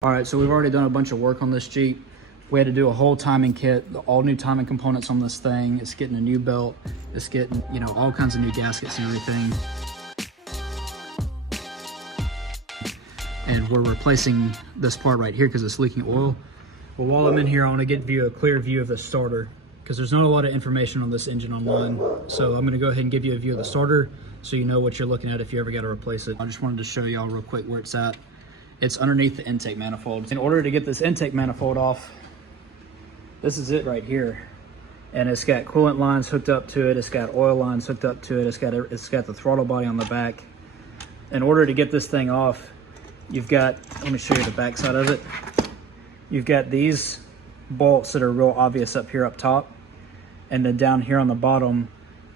All right, so we've already done a bunch of work on this Jeep. We had to do a whole timing kit, all new timing components on this thing. It's getting a new belt. It's getting, you know, all kinds of new gaskets and everything. And we're replacing this part right here because it's leaking oil. But while I'm in here, I want to get a clear view of the starter because there's not a lot of information on this engine online. So I'm going to go ahead and give you a view of the starter so you know what you're looking at if you ever got to replace it. I just wanted to show y'all real quick where it's at. It's underneath the intake manifold. In order to get this intake manifold off, this is it right here. And it's got coolant lines hooked up to it. It's got oil lines hooked up to it. It's got the throttle body on the back. In order to get this thing off, you've got, let me show you the back side of it. You've got these bolts that are real obvious up here up top. And then down here on the bottom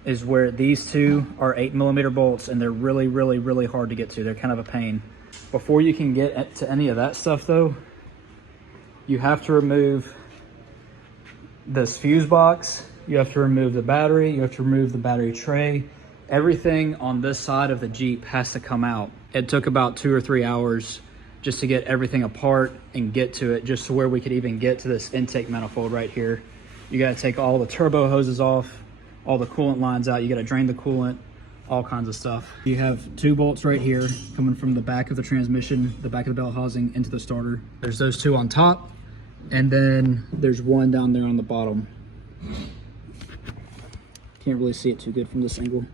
is where these two are 8mm bolts, and they're really, really, really hard to get to. They're kind of a pain. Before you can get to any of that stuff though, you have to remove this fuse box, you have to remove the battery, you have to remove the battery tray. Everything on this side of the Jeep has to come out. It took about 2 or 3 hours just to get everything apart and get to it, just to where we could even get to this intake manifold right here. You gotta take all the turbo hoses off, all the coolant lines out, you gotta drain the coolant, all kinds of stuff. You have 2 bolts right here coming from the back of the transmission, the back of the bell housing into the starter. There's those 2 on top, and then there's 1 down there on the bottom. Can't really see it too good from this angle,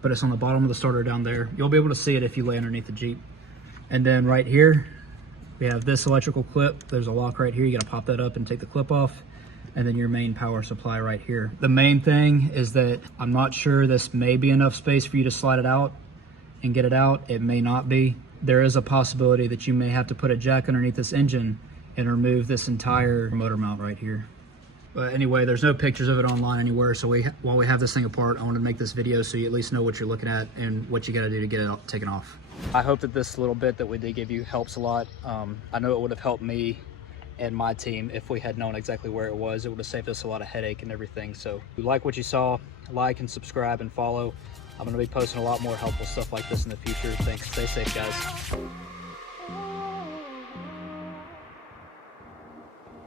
but it's on the bottom of the starter down there. You'll be able to see it if you lay underneath the Jeep. And then right here, we have this electrical clip. There's a lock right here. You gotta pop that up and take the clip off. And then your main power supply right here. The main thing is that I'm not sure this may be enough space for you to slide it out and get it out. It may not be. There is a possibility that you may have to put a jack underneath this engine and remove this entire motor mount right here. But anyway, there's no pictures of it online anywhere. So while we have this thing apart, I want to make this video so you at least know what you're looking at and what you got to do to get it taken off. I hope that this little bit that we did give you helps a lot. I know it would have helped me and my team if we had known exactly where it was. It would have saved us a lot of headache and everything. So if you like what you saw, like and subscribe and follow. I'm going to be posting a lot more helpful stuff like this in the future. Thanks. Stay safe, guys.